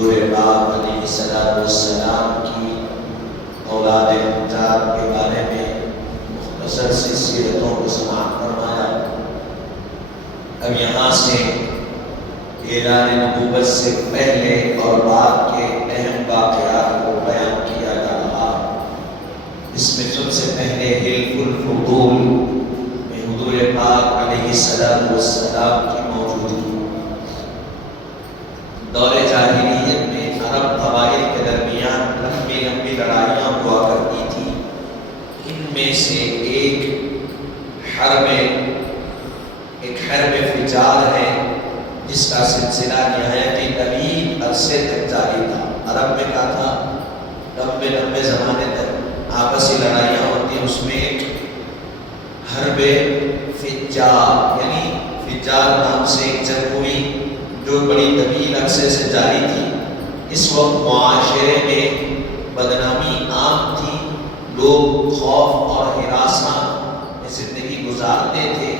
حضور پاک علیہ السلام کی اولاد کتاب کے بارے میں مختصر سی سیرتوں کو سماعت فرمایا۔ اب یہاں سے اعلان نبوت سے پہلے اور بعد کے اہم واقعات کو بیان کیا جا رہا۔ اس میں سب سے پہلے حلف الفضول میں حضور پاک علیہ السلام کی موجودگی۔ دور جاہلیت میں عرب قبائل کے درمیان لمبی لمبی لڑائیاں ہوا کرتی تھی۔ ان میں سے ایک حرب فجار ہے جس کا سلسلہ نہایت طویل عرصے تک جاری تھا۔ عرب میں کیا تھا؟ لمبے لمبے زمانے تک آپسی لڑائیاں ہوتی ہیں۔ اس میں ایک حرب فجار یعنی فجار نام سے ایک جنگ ہوئی جو بڑی طویل عرصے سے جاری تھی۔ اس وقت معاشرے میں بدنامی عام تھی، لوگ خوف اور ہراساں میں زندگی گزارتے تھے،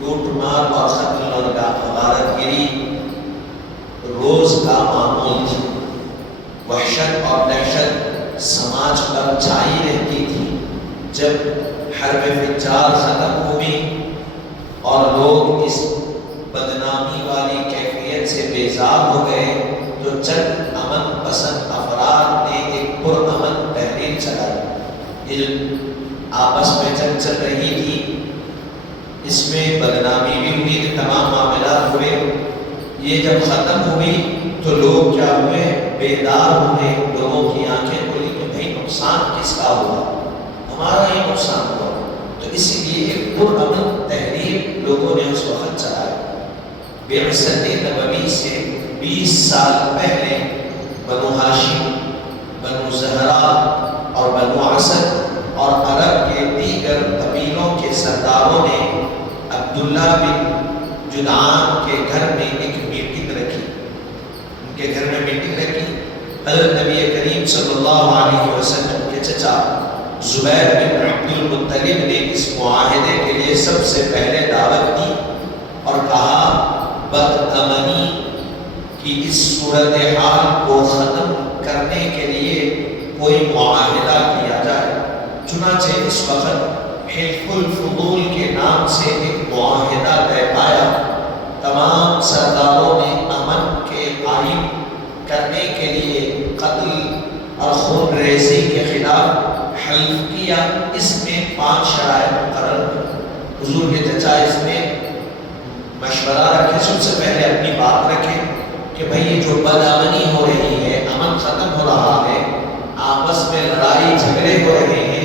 لوٹ مار اور قتل اور غارت گری روز کا معمول تھی، وحشت اور دہشت سماج پر چھائی رہتی تھی۔ جب حرب فجار ختم ہوئی اور لوگ اس بدنامی والی کیفیت سے بیزار ہو گئے تو چند امن پسند افراد نے ایک پرامن تحریک چلائی۔ یہ جو آپس میں جنگ چل رہی تھی اس میں بدنامی بھی ہوئی تھی، تمام معاملات ہوئے۔ یہ جب ختم ہوئی تو لوگ کیا ہوئے؟ بیدار ہوئے، لوگوں کی آنکھیں کھلی کہ بھئی نقصان کس کا ہوا؟ ہمارا ہی نقصان ہوا۔ تو اسی لیے ایک پرامن تحریک لوگوں نے اس وقت چلائی۔ بعثت نبوی سے 20 سال پہلے بنو ہاشم، بنو زہرا اور بنو اسد اور عرب کے دیگر قبیلوں کے سرداروں نے عبداللہ بن جدعان کے گھر میں ایک میٹنگ رکھی۔ ان کے گھر میں میٹنگ رکھی۔ حضرت نبی کریم صلی اللہ علیہ وسلم کے چچا زبیر بن عبد المطلب نے اس معاہدے کے لیے سب سے پہلے دعوت دی اور کہا بدامنی کی اس صورتحال کو ختم کرنے کے لیے کوئی معاہدہ کیا جائے۔ چنانچہ اس وقت حلف الفضول کے نام سے ایک معاہدہ طے پایا۔ تمام سرداروں نے امن کے قائم کرنے کے لیے قتل اور خون ریزی کے خلاف حلف کیا۔ اس میں 5 شرائط مقرر ہوئی۔ حضور کے چچا اس میں مشورہ رکھے، سب سے پہلے اپنی بات رکھے کہ بھئی یہ جو بدامنی ہو رہی ہے، امن ختم ہو رہا ہے، آپس میں لڑائی جھگڑے ہو رہے ہیں،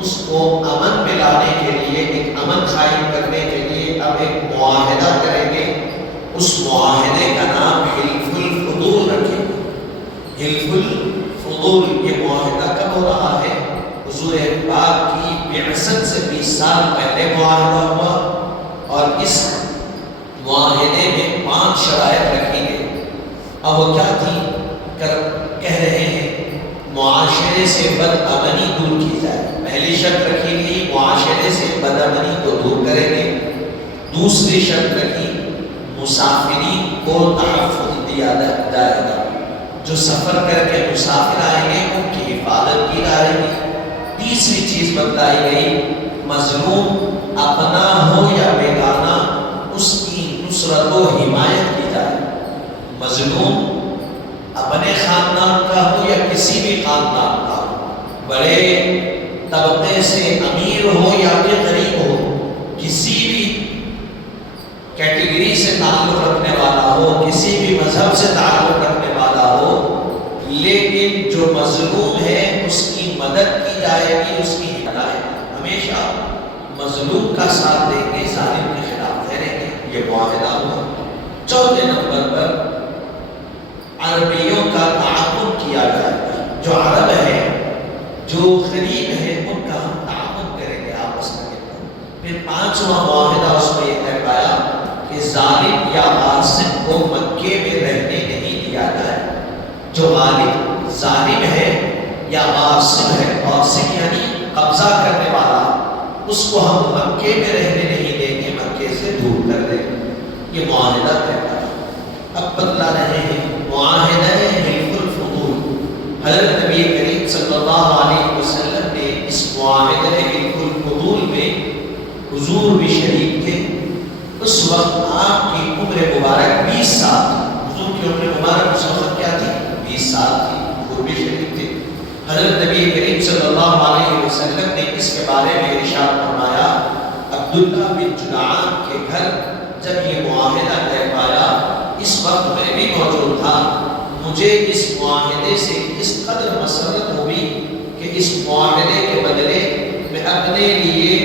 اس کو امن میں لانے کے لیے، ایک امن قائم کرنے کے لیے اب ایک معاہدہ کریں گے۔ اس معاہدے کا نام حلف الفضول رکھیں گے۔ حلف الفضول یہ معاہدہ کب ہو رہا ہے؟ حضور پاک کی بعثت سے 20 سال پہلے معاہدہ ہوا اور اس معاہدے میں 5 شرائط رکھی گئی۔ اب وہ کیا تھی؟ کہہ رہے ہیں معاشرے سے بدامنی دور کی جائے۔ پہلی شرط رکھی گئی معاشرے سے بدامنی کو دور کریں گے۔ دوسری شرط رکھی مسافرین کو تحفظ دیا جائے گا، جو سفر کر کے مسافر آئیں گے ان کی حفاظت کی جائے گی۔ تیسری چیز بتلائی گئی مظلوم اپنا ہو یا بیگانہ اس کی نصرت و حمایت کی جائے۔ مظلوم اپنے خاندان کا ہو یا کسی بھی خاندان کا ہو، بڑے طبقے سے امیر ہو یا پھر غریب ہو، کسی بھی کیٹیگری سے تعلق رکھنے والا ہو، کسی بھی مذہب سے تعلق رکھنے والا ہو، لیکن جو مظلوم ہے اس کی مدد کی جائے گی، اس کی ہدایت۔ ہمیشہ مظلوم کا ساتھ دیں گے، ظالم کے خلاف ٹھہریں گے۔ یہ معاہدہ ہوا۔ چوتھے نمبر پر عربیوں کا تعاون کیا جائے گا۔ جو عرب ہیں، جو غریب ہیں، ان کا ہم تعاون کریں گے آپس میں۔ پھر 5واں معاہدہ اس میں یہ طے پایا کہ ظالم یا غاصب کو مکے میں رہنے نہیں دیا جائے۔ جو غالب ظالم ہے یا غاصب ہے، غاصب یعنی قبضہ کرنے والا، اس کو ہم مکے میں رہنے نہیں دیں گے، مکے سے دور کر دیں گے۔ یہ معاہدہ طے پایا۔ اب بتلا رہے ہیں معاہدہ حضرت نبی کریم صلی اللہ علیہ وسلم نے اس معاہدہ الفضول میں حضور بھی شریک تھے. اس وقت آپ کی عمر مبارک 20 سال تھی. حضور کی عمر مبارک اس وقت کیا تھی؟ 20 سال تھی. حضور بھی شریک تھے. حضرت نبی کریم صلی اللہ علیہ وسلم نے اس کے بارے میں ارشاد فرمایا، عبداللہ بن جدعان کے گھر جب یہ معاہدہ طے پایا، اس وقت میں بھی موجود تھا. مجھے اس معاہدے سے اس قدر مسرت ہوئی کہ اس معاہدے کے بدلے میں اپنے لیے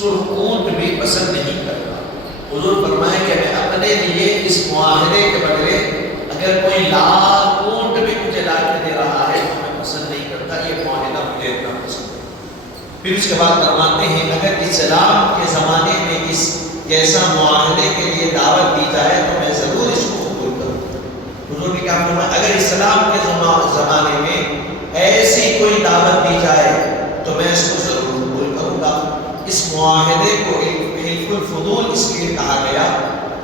سرخ اونٹ بھی پسند نہیں کرتا. حضور فرمائے کہ میں اپنے لیے اس معاہدے کے بدلے اگر کوئی لال اونٹ بھی مجھے لا کے دے رہا ہے تو میں پسند نہیں کرتا. یہ معاہدہ مجھے اتنا پسند ہے. پھر اس کے بعد فرماتے ہیں اگر اسلام کے زمانے میں اس جیسا معاہدے کے لیے دعوت دی جائے تو میں ضرور اس کو قبول کروں. حضور نے کہا فرمایا اگر اسلام کے زمانے میں ایسی کوئی دعوت دی جائے تو میں اس کو ضرور قبول کروں گا. اس معاہدے کو حلف الفضول اس لیے کہا گیا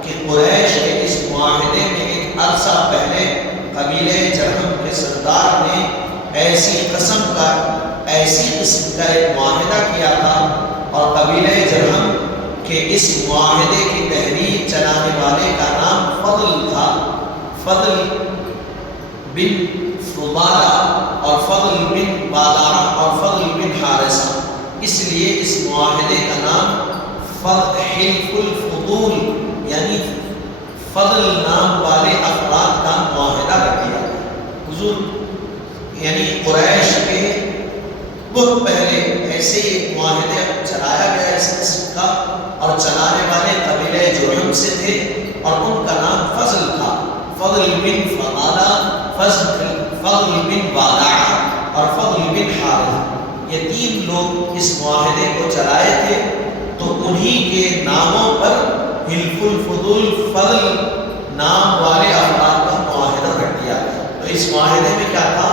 کہ قریش کے اس معاہدے میں ایک عرصہ پہلے قبیلہ جرہم کے سردار نے ایسی قسم کا ایک معاہدہ کیا تھا اور قبیلہ جرہم کے اس معاہدے کی تحریر چلانے والے کا نام فضل تھا. فضل بن فضالہ اور فضل بن والارہ اور فضل بن حارثہ. اس لیے اس معاہدے کا نام حلف الفضول یعنی فضل نام والے افراد کا معاہدہ رکھ دیا. حضور یعنی قریش کے بہت پہلے ایسے ہی ایک معاہدہ چلایا گیا اس قسم کا اور چلانے والے قبیلہ جرہم سے تھے اور ان کا نام فضل تھا. فضل بن فضالہ، فضل بن والارہ اور فضل بن حارثہ، یہ تین لوگ اس معاہدے کو چلائے تھے. تو انہی کے ناموں پر حلف الفضول فضل نام والے افراد کا معاہدہ رکھ دیا. تو اس معاہدے میں کیا تھا؟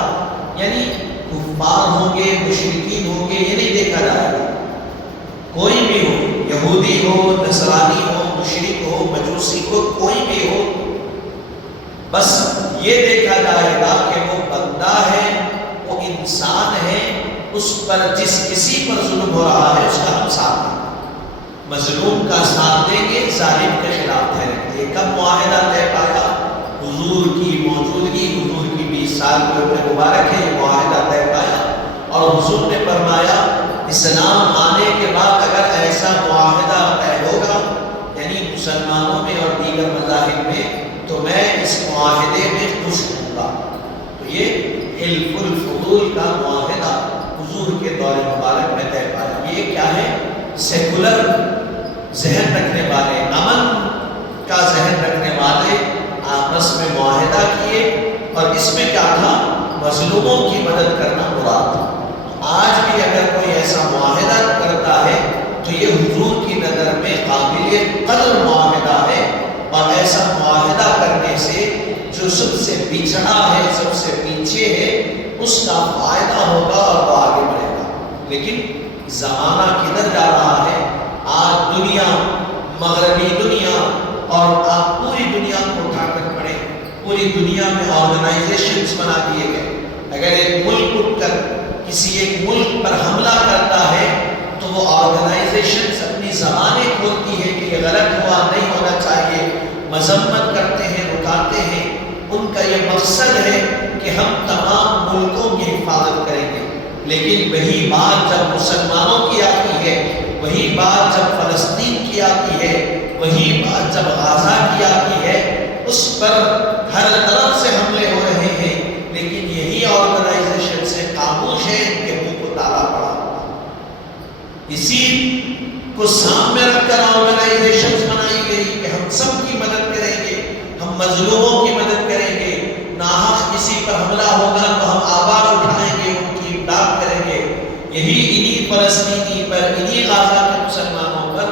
یعنی کفار ہوں گے، مشرکین ہوں گے، یہ نہیں دیکھا جائے گا. کوئی بھی ہو، یہودی ہو، نصرانی ہو، مشرک ہو، مجوسی ہو، کوئی بھی ہو، بس یہ دیکھا جائے گا کہ وہ بندہ ہے، وہ انسان ہے، اس پر جس کسی پر ظلم ہو رہا ہے اس کا ہم ساتھ دیں. مظلوم کا ساتھ دیں گے، ظالم کے خلاف ٹھہریں گے. کب معاہدہ طے پایا؟ حضور کی موجودگی، حضور کی 20 سال کی عمر مبارک ہے، یہ معاہدہ طے پایا اور حضور نے فرمایا اسلام آنے کے بعد اگر ایسا معاہدہ طے ہوگا یعنی مسلمانوں میں اور دیگر مذاہب میں تو میں اس معاہدے میں خوش ہوں گا. تو یہ حلف الفضول کا معاہدہ حضور کے دور مبارک میں طے پایا. یہ کیا ہے؟ سیکولر ذہن رکھنے والے، امن کا ذہن رکھنے والے آپس میں معاہدہ کیے اور اس میں کیا تھا؟ مظلوموں کی مدد کرنا مراد تھا. آج بھی اگر کوئی ایسا معاہدہ کرتا ہے تو یہ حضور کی نظر میں قابل قدر معاہدہ ہے اور ایسا معاہدہ کرنے سے جو سب سے بچھڑا ہے، سب سے پیچھے ہے، اس کا فائدہ ہوگا اور وہ آگے بڑھے گا. لیکن زمانہ کدھر جا رہا ہے؟ آج دنیا، مغربی دنیا، اور آپ پوری دنیا کو اٹھا کر پڑھیں، پوری دنیا میں آرگنائزیشنز بنا دیے گئے. اگر ایک ملک اٹھ کر کسی ایک ملک پر حملہ کرتا ہے تو وہ آرگنائزیشنز اپنی زبانیں کھولتی ہے کہ یہ غلط ہوا، نہیں ہونا چاہیے، مذمت کرتے ہیں، رکاتے ہیں. ان کا یہ مقصد ہے کہ ہم تمام ملکوں کی حفاظت کریں گے. لیکن وہی بات جب مسلمانوں کی آتی ہے، وہی بات جب فلسطین کی آتی ہے، وہی بات جب غزہ کی آتی ہے، اس پر ہر طرف سے حملے ہو رہے ہیں. لیکن یہی آرگنائزیشن سے خاموش ہے، ان کے منہ کو تالا پڑا. اسی کو سامنے رکھ کر آرگنائزیشنز بنائی گئی کہ ہم سب کی مدد کریں گے، ہم مظلوموں کی مدد کریں گے. ناحق کسی پر حملہ ہوگا تو ہم آواز اٹھائیں گے، ان کی امداد کریں گے. یہی انہی فلسطینی پر، انہی غزہ کے مسلمانوں پر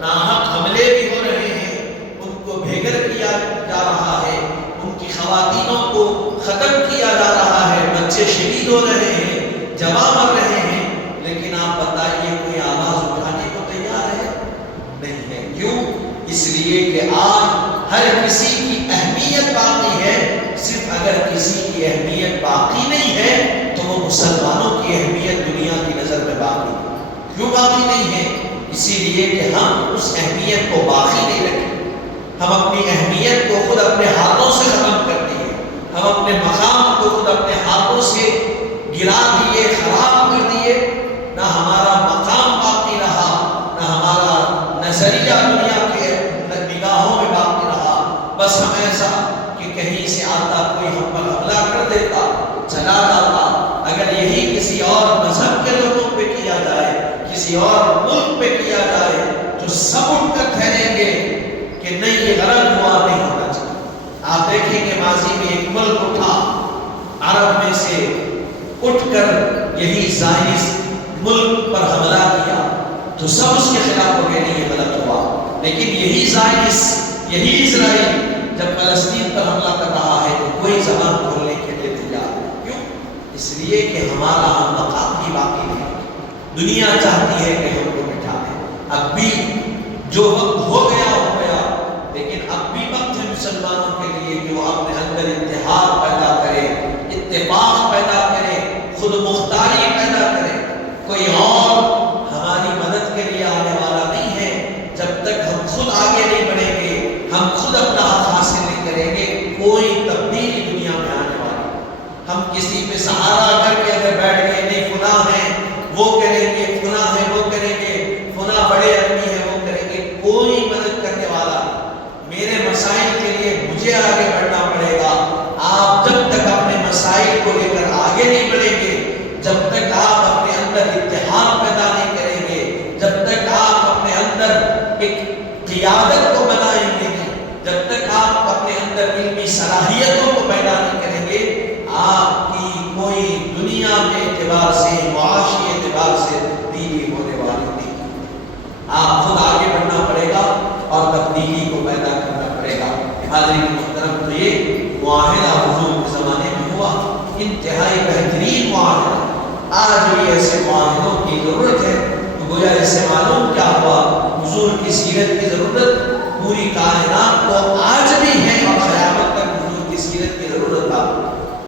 ناحق حملے بھی ہو رہے ہیں، ان کو بھیگر کیا جا رہا ہے، ان کی خواتینوں کو ختم کیا جا رہا ہے، بچے شہید ہو رہے ہیں، جوان مر رہے ہیں. لیکن آپ بتائیے کوئی آواز اٹھانے کو تیار ہے؟ نہیں ہے. کیوں؟ اس لیے کہ کیوں باقی نہیں ہے؟ اسی لیے کہ ہم اس اہمیت کو باقی نہیں رکھیں، ہم اپنی اہمیت کو خود اپنے ہاتھوں سے ختم کر دیے، ہم اپنے مقام کو خود اپنے ہاتھوں سے گرا دیے، خراب کر دیے، نہ ہمارا مقام باقی رہا، نہ ہمارا نظریہ دنیا کے نگاہوں میں باقی رہا۔ بس ہم ایسا کہ کہیں سے آتا کوئی ہم پر حملہ کر دیتا، چلا جاتا۔ اگر یہی کسی اور مذہب کے لوگوں پہ کیا جائے، کسی اور ملک پہ کیا جائے، تو سب اٹھ کر ٹھہریں گے کہ نہیں، یہ غلط ہوا، نہیں ہونا چاہیے۔ آپ دیکھیں کہ ماضی میں ایک ملک اٹھا عرب میں سے، اٹھ کر یہی زائنسٹ ملک پر حملہ کیا تو سب اس کے خلاف ہو گئے، نہیں یہ غلط ہوا۔ لیکن یہی زائنسٹ، یہی اسرائیل جب فلسطین پر حملہ کر رہا ہے تو کوئی زبان کھولنے کے لیے تیار۔ کیوں؟ اس لیے کہ ہمارا ہم مقام ہی باقی نہیں۔ دنیا چاہتی ہے کہ ہم کو بٹھا دیں۔ اب بھی جو وقت ہو گیا ہو گیا، لیکن اب بھی وقت ہے مسلمانوں کے لیے کہ وہ اپنے اندر اتحاد پیدا کرے، اتفاق پیدا کرے، خود مختاری پیدا کرے۔ کوئی اور ہماری مدد کے لیے آنے والا نہیں ہے۔ جب تک ہم خود آگے نہیں بڑھیں گے، ہم خود اپنا حق حاصل نہیں کریں گے، کوئی تبدیلی دنیا میں آنے والی۔ ہم کسی پہ سہارا کر کے اگر بیٹھ گئے، نہیں فلاں ہیں وہ کریں گے، فلاں ہیں وہ کریں گے، فلاں بڑے آدمی ہیں وہ کریں گے، کوئی مدد کرنے والا نہیں۔ میرے مسائل کے لیے مجھے آگے بڑھنا پڑے گا۔ آپ جب تک اپنے مسائل کو لے کر آگے نہیں بڑھیں گے، جب تک آپ اپنے اندر اتحاد پیدا نہیں کریں گے، جب تک آپ اپنے اندر ایک قیادت کو بنائیں گے نہیں، جب تک آپ اپنے اندر علمی صلاحیتوں کو پیدا نہیں کریں گے، آپ کی کوئی دنیا کے اعتبار سے، معاشی اعتبار سے تبدیلی ہونے والی نہیں۔ آپ خود آگے بڑھنا پڑے گا اور تبدیلی کو پیدا کرنا پڑے گا۔ حاضرین محترم، تو یہ معاہدہ حضور کے زمانے میں ہوا، انتہائی بہترین معاہدہ۔ آج بھی ایسے معاہدوں کی ضرورت ہے۔ تو گویا اس سے معلوم کیا ہوا، حضور کی سیرت کی ضرورت پوری کائنات کو آج بھی ہے اور قیامت تک حضور کی سیرت کی ضرورت ہے۔